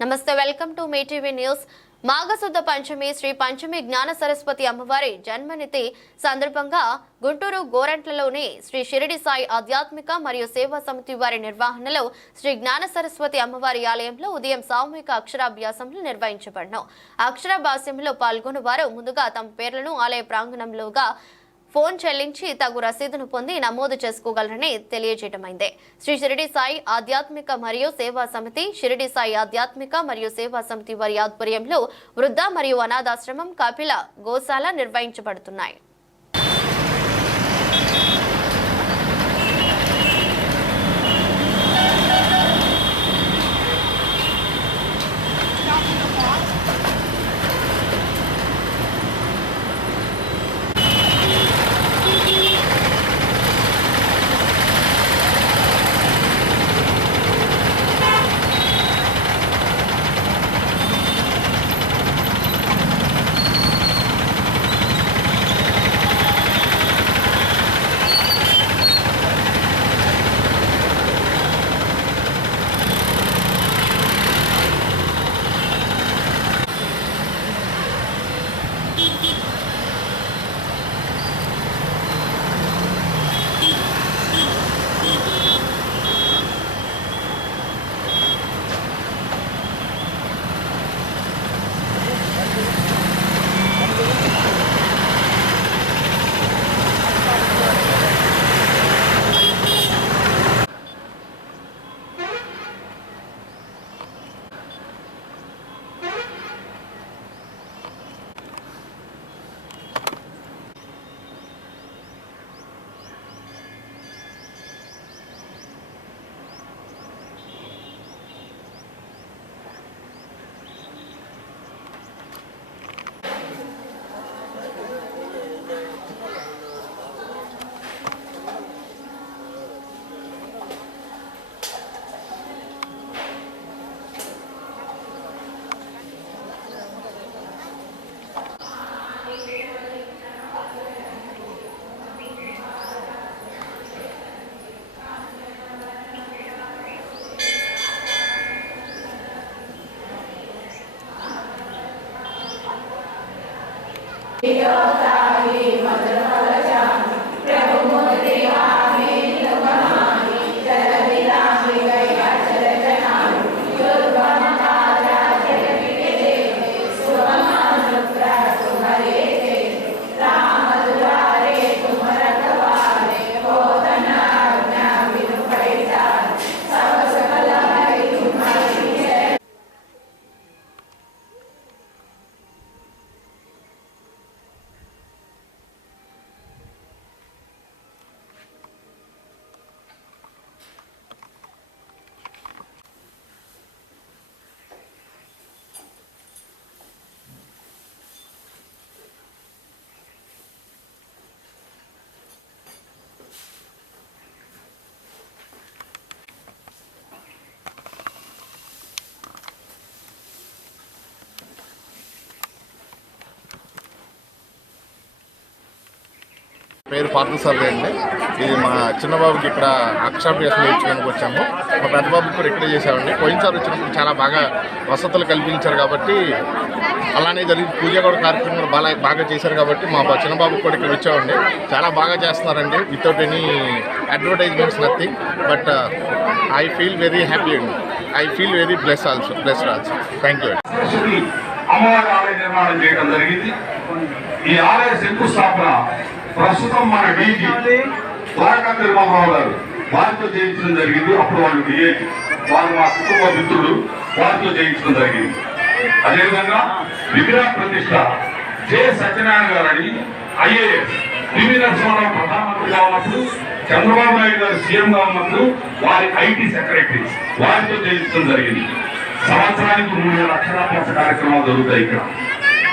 నమస్తే, welcome to Mee TV news. మాఘశుద్ధ పంచమి శ్రీ పంచమి జ్ఞాన సరస్వతి అమ్మవారి జన్మతిథి సందర్భంగా గుంటూరు గోరంట్లలోని శ్రీ షిరిడి సాయి ఆధ్యాత్మిక మరియు సేవా సమితి వారి నిర్వహణలో శ్రీ జ్ఞాన సరస్వతి అమ్మవారి ఆలయంలో ఉదయం సామూహిక అక్షరాభ్యాసంలు నిర్వహించబడను. అక్షరాభ్యాసంలో పాల్గొన్న వారు ముందుగా తమ పేర్లను ఆలయ ప్రాంగణంలోగా ఫోన్ చెల్లించి తగు రసీదును పొంది నమోదు చేసుకోగలరని తెలియజేయడమైంది. శ్రీ షిరిడి సాయి ఆధ్యాత్మిక మరియు సేవా సమితి, షిరిడి సాయి ఆధ్యాత్మిక మరియు సేవా సమితి వారి ఆధ్వర్యంలో వృద్ధ మరియు అనాథాశ్రమం, కపిల గోశాల నిర్వహించబడుతున్నాయి. పేరు పార్థసారథి అండి. ఇది మా చిన్నబాబుకి ఇక్కడ అక్షరాభ్యాసం నేర్చుకోవడానికి వచ్చాము. మా పెద్ద బాబుకి కూడా ఇక్కడే చేసామండి. పోయినసారి వచ్చినప్పుడు చాలా బాగా వసతులు కల్పించారు కాబట్టి, అలానే జరిగి పూజ కూడా కార్యక్రమాలు బాగా చేశారు కాబట్టి మా చిన్నబాబుకి కూడా ఇక్కడ వచ్చామండి. చాలా బాగా చేస్తున్నారండి, without any advertisements, nothing. But I feel very happy అండి. I feel very blessed also. Thank you. అమ్మవారి ఆలయ నిర్మాణం చేయడం జరిగింది. ఈ ఆలయ శంకుస్థాపన ప్రస్తుతం మన డీజీ ద్వారకా తిరుమలరావు గారు వారితో చేయించడం జరిగింది. అప్పుడు వాళ్ళు డిఏజీ, వారు మా కుటుంబ మిత్రుడు, వారితో చేయించడం జరిగింది. అదేవిధంగా విగ్రహ ప్రతిష్ట జె సత్యనారాయణ గారని ఐఏఎస్, పివి నరసింహారావు ప్రధానమంత్రిగా ఉన్నప్పుడు, చంద్రబాబు నాయుడు గారు సీఎంగా ఉన్నప్పుడు వారి ఐటీ సెక్రటరీ, వారితో చేయించడం జరిగింది. సంవత్సరానికి 3,000 అక్షరాభ్యాస కార్యక్రమాలు జరుగుతాయి ఇక్కడ.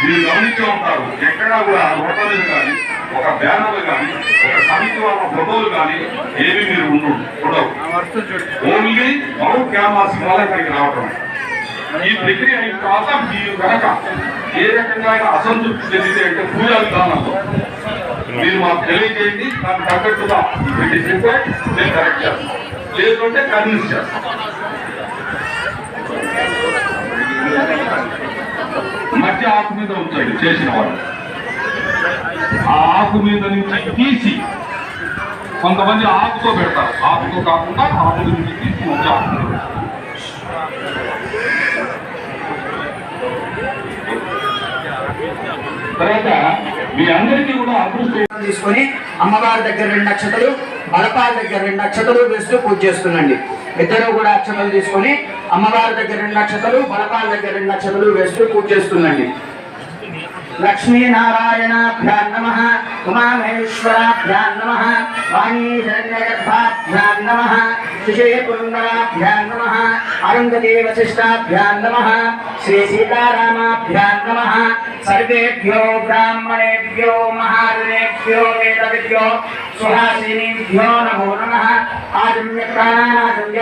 మీరు గమనించే ఉంటారు, ఎక్కడా కూడా రోడ్ల మీద కానీ, ఒక బ్యానర్లు కానీ, ఒక సమితి వాళ్ళ ఫోటోలు కానీ ఏమి మీరు ఉండవు. ఓన్లీ మౌత్ క్యాన్వాసింగ్ వల్ల ఇక్కడికి రావటం. ఈ ప్రక్రియ అయిన తర్వాత మీరు కనుక ఏ రకంగా అసంతృప్తి చెందితే అంటే పూజా విధానంలో మీరు మాకు తెలియజేయండి. దానికి తగ్గట్టుగా నేను కరెక్ట్ చేస్తాను, లేదంటే కన్విన్స్ చేస్తాను. ఆకు మీద ఉంచండి చేసిన వాడు. ఆ ఆకు మీద నుంచి తీసి, కొంతమంది ఆకుతో పెడతారు, ఆకుతో కాకుండా ఆకు నుంచి తీసి మంచి ఆకు తర్వాత మీ అందరికీ కూడా అదృష్టం తీసుకొని అమ్మవారి దగ్గర 2 అక్షతలు, బలపాల దగ్గర 2 అక్షతలు వేస్తూ పూజ చేస్తుండండి. ఇద్దరు కూడా అక్షతలు తీసుకొని అమ్మవారి దగ్గర 2 అక్షతలు, బలపాల దగ్గర 2 అక్షతలు వేస్తూ పూజ చేస్తుండండి. లక్ష్మీనారాయణాభ్యాం నమః, ఉమామహేశ్వరాభ్యాం నమః, వాణీశరణ్యగర్భాభ్యాం నమః, శిశేపురంగరాభ్యాం నమః, అరుంధతీ వశిష్టాభ్యాం నమః, శ్రీ సీతారామాభ్యాం నమః. సర్వేభ్యో బ్రాహ్మణేభ్యో మహాజనేభ్యో వేదవిద్యో సుహాసినీభ్యో నమో నమః. ఆజమ్య ప్రాణానాజమ్య